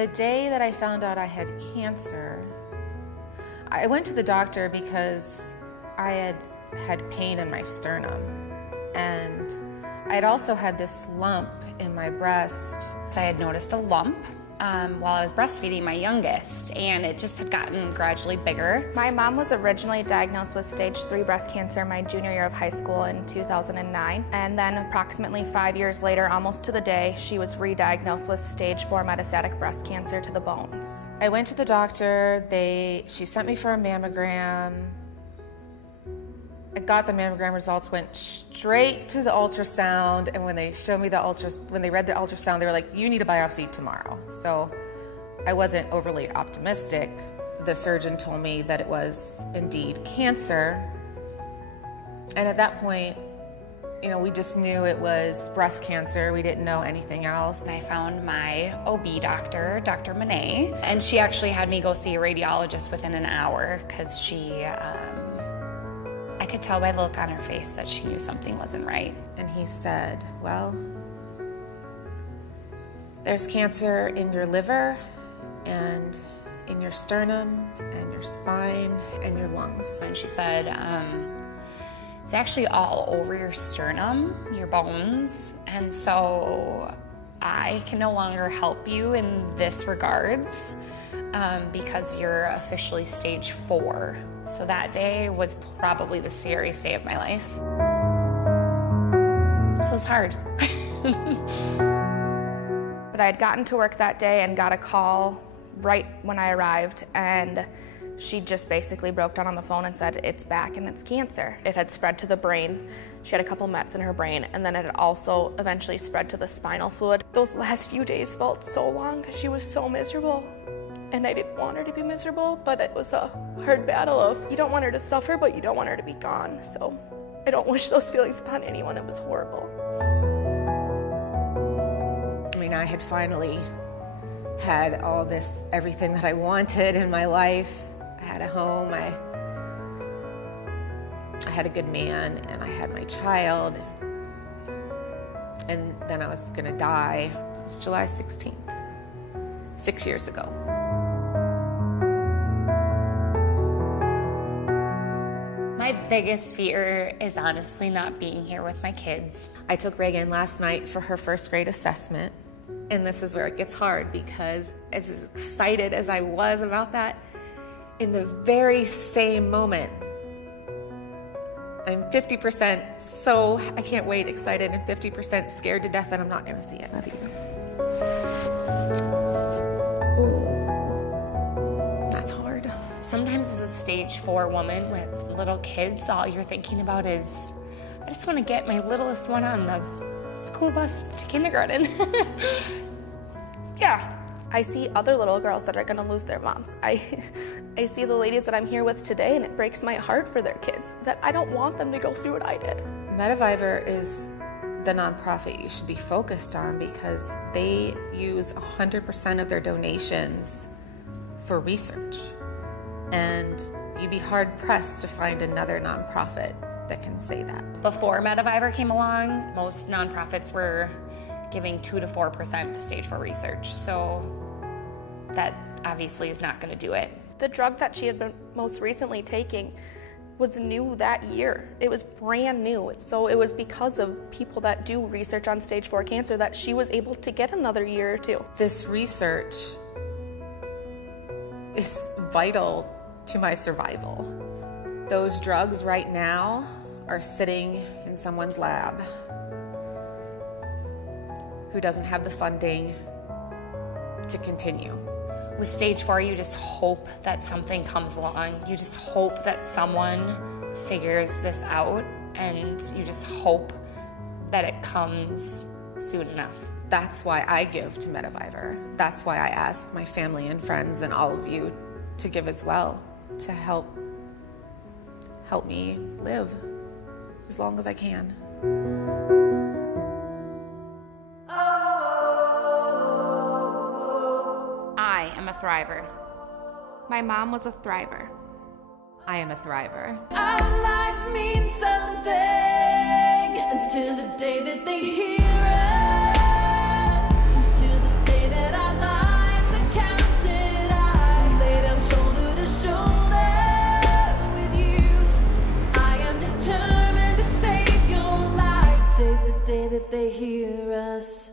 The day that I found out I had cancer, I went to the doctor because I had pain in my sternum, and I had also had this lump in my breast. I had noticed a lump while I was breastfeeding my youngest, and it just had gotten gradually bigger. My mom was originally diagnosed with stage 3 breast cancer my junior year of high school in 2009, and then approximately 5 years later, almost to the day, she was re-diagnosed with stage 4 metastatic breast cancer to the bones. I went to the doctor, she sent me for a mammogram. I got the mammogram results, went straight to the ultrasound, and when they showed me when they read the ultrasound, they were like, "You need a biopsy tomorrow." So I wasn't overly optimistic. The surgeon told me that it was indeed cancer, and at that point, we just knew it was breast cancer. We didn't know anything else. I found my OB doctor, Dr. Monet, and she actually had me go see a radiologist within an hour because I could tell by the look on her face that she knew something wasn't right. And he said, "Well, there's cancer in your liver and in your sternum and your spine and your lungs." And she said, it's actually all over your sternum, your bones, and so I can no longer help you in this regards because you're officially stage 4. So that day was probably the scariest day of my life. So it was hard. But I had gotten to work that day and got a call right when I arrived, and she just basically broke down on the phone and said, "It's back and it's cancer." It had spread to the brain. She had a couple mets in her brain, and then it had also eventually spread to the spinal fluid. Those last few days felt so long because she was so miserable. And I didn't want her to be miserable, but it was a hard battle of, you don't want her to suffer, but you don't want her to be gone. So I don't wish those feelings upon anyone. It was horrible. I had finally had everything that I wanted in my life. I had a home, I had a good man, and I had my child. And then I was gonna die. It was July 16th, 6 years ago. My biggest fear is honestly not being here with my kids. I took Reagan last night for her first grade assessment, and this is where it gets hard because as excited as I was about that, in the very same moment, I'm 50% I can't wait, excited, and 50% scared to death that I'm not gonna see it. Love you. That's hard. Sometimes as a stage 4 woman with little kids, all you're thinking about is, I just want to get my littlest one on the school bus to kindergarten. Yeah. I see other little girls that are gonna lose their moms. I see the ladies that I'm here with today, and it breaks my heart for their kids, that I don't want them to go through what I did. Metavivor is the nonprofit you should be focused on because they use 100% of their donations for research. And you'd be hard-pressed to find another nonprofit that can say that. Before Metavivor came along, most nonprofits were giving 2 to 4% to stage 4 research. So that obviously is not gonna do it. The drug that she had been most recently taking was new that year. It was brand new. So it was because of people that do research on stage 4 cancer that she was able to get another year or 2. This research is vital to my survival. Those drugs right now are sitting in someone's lab who doesn't have the funding to continue. With stage 4, you just hope that something comes along. You just hope that someone figures this out, and you just hope that it comes soon enough. That's why I give to Metavivor. That's why I ask my family and friends and all of you to give as well, to help me live as long as I can. I am a thriver. My mom was a thriver. I am a thriver. Our lives mean something until the day that they hear us, until the day that our lives are did they hear us?